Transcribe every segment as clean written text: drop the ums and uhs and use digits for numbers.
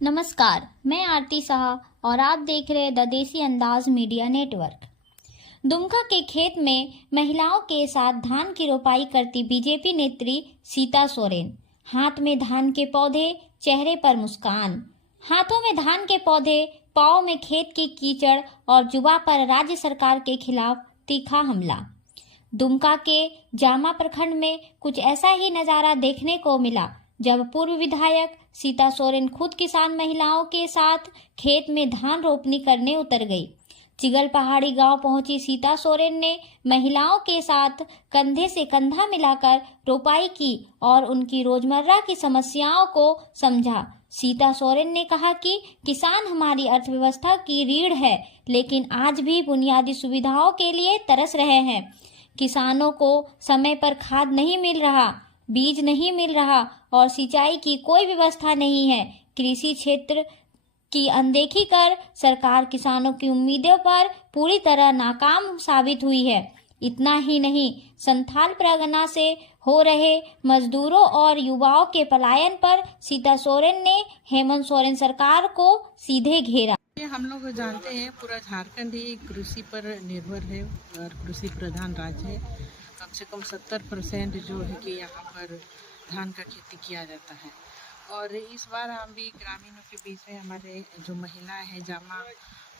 नमस्कार, मैं आरती शाह और आप देख रहे द देसी अंदाज मीडिया नेटवर्क। दुमका के खेत में महिलाओं के साथ धान की रोपाई करती बीजेपी नेत्री सीता सोरेन। हाथ में धान के पौधे, चेहरे पर मुस्कान। हाथों में धान के पौधे, पाँव में खेत की कीचड़ और जुबा पर राज्य सरकार के खिलाफ तीखा हमला। दुमका के जामा प्रखंड में कुछ ऐसा ही नजारा देखने को मिला जब पूर्व विधायक सीता सोरेन खुद किसान महिलाओं के साथ खेत में धान रोपनी करने उतर गई। चिगल पहाड़ी गांव पहुंची सीता सोरेन ने महिलाओं के साथ कंधे से कंधा मिलाकर रोपाई की और उनकी रोजमर्रा की समस्याओं को समझा। सीता सोरेन ने कहा कि किसान हमारी अर्थव्यवस्था की रीढ़ है, लेकिन आज भी बुनियादी सुविधाओं के लिए तरस रहे हैं। किसानों को समय पर खाद नहीं मिल रहा, बीज नहीं मिल रहा और सिंचाई की कोई व्यवस्था नहीं है। कृषि क्षेत्र की अनदेखी कर सरकार किसानों की उम्मीदों पर पूरी तरह नाकाम साबित हुई है। इतना ही नहीं, संथाल परगना से हो रहे मजदूरों और युवाओं के पलायन पर सीता सोरेन ने हेमंत सोरेन सरकार को सीधे घेरा। हम लोग जानते हैं पूरा झारखंड ही कृषि पर निर्भर है और कृषि प्रधान राज्य है। कम से कम 70% जो है कि यहाँ पर धान का खेती किया जाता है। और इस बार हम भी ग्रामीणों के बीच में हमारे जो महिलाएं हैं जामा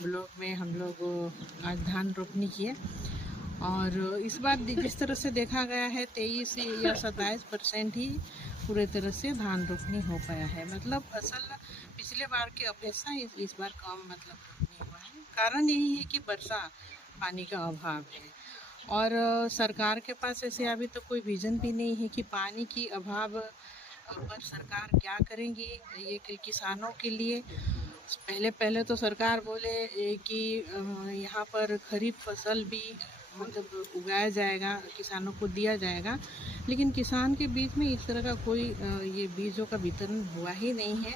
ब्लॉक में हम लोग आज धान रोपनी किए। और इस बार जिस तरह से देखा गया है 23 या 27% ही पूरे तरह से धान रोपनी हो पाया है। मतलब फसल पिछले बार की अपेक्षा इस बार कम मतलब रोपनी हुआ है। कारण यही है कि वर्षा पानी का अभाव है और सरकार के पास ऐसे अभी तो कोई विजन भी नहीं है कि पानी की अभाव पर सरकार क्या करेंगी ये किसानों के लिए। पहले तो सरकार बोले कि यहाँ पर खरीफ फसल भी मतलब उगाया जाएगा, किसानों को दिया जाएगा, लेकिन किसान के बीच में इस तरह का कोई ये बीजों का वितरण हुआ ही नहीं है।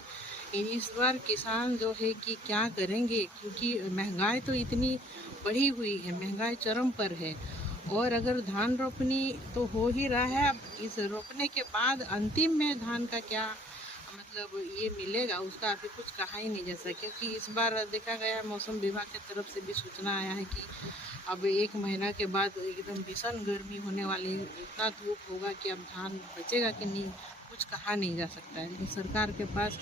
इस बार किसान जो है कि क्या करेंगे, क्योंकि महंगाई तो इतनी बढ़ी हुई है, महंगाई चरम पर है। और अगर धान रोपनी तो हो ही रहा है, अब इस रोपने के बाद अंतिम में धान का क्या मतलब ये मिलेगा उसका अभी कुछ कहा ही नहीं जा सकता। क्योंकि इस बार देखा गया मौसम विभाग की तरफ से भी सूचना आया है कि अब 1 महीना के बाद एकदम भीषण गर्मी होने वाली, इतना धूप होगा कि अब धान बचेगा कि नहीं कुछ कहा नहीं जा सकता है। लेकिन सरकार के पास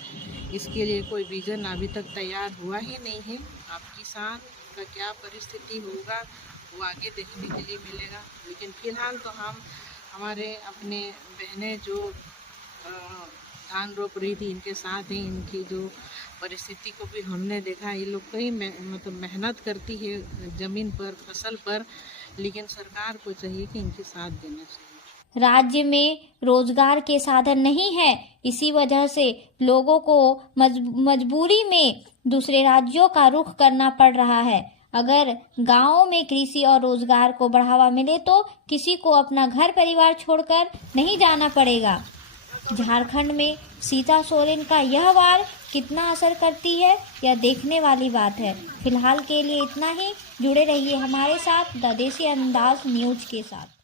इसके लिए कोई विजन अभी तक तैयार हुआ ही नहीं है। अब किसान का क्या परिस्थिति होगा वो आगे देखने के लिए मिलेगा। लेकिन फिलहाल तो हम हमारे अपने बहनें जो धान रोप रही थी इनके साथ ही इनकी जो परिस्थिति को भी हमने देखा। ये लोग कई मतलब मेहनत करती है ज़मीन पर, फसल पर, लेकिन सरकार को चाहिए कि इनके साथ देना चाहिए। राज्य में रोजगार के साधन नहीं है, इसी वजह से लोगों को मजबूरी में दूसरे राज्यों का रुख करना पड़ रहा है। अगर गांवों में कृषि और रोजगार को बढ़ावा मिले तो किसी को अपना घर परिवार छोड़कर नहीं जाना पड़ेगा। झारखंड में सीता सोरेन का यह वार कितना असर करती है यह देखने वाली बात है। फिलहाल के लिए इतना ही। जुड़े रहिए हमारे साथ द देसी अंदाज न्यूज के साथ।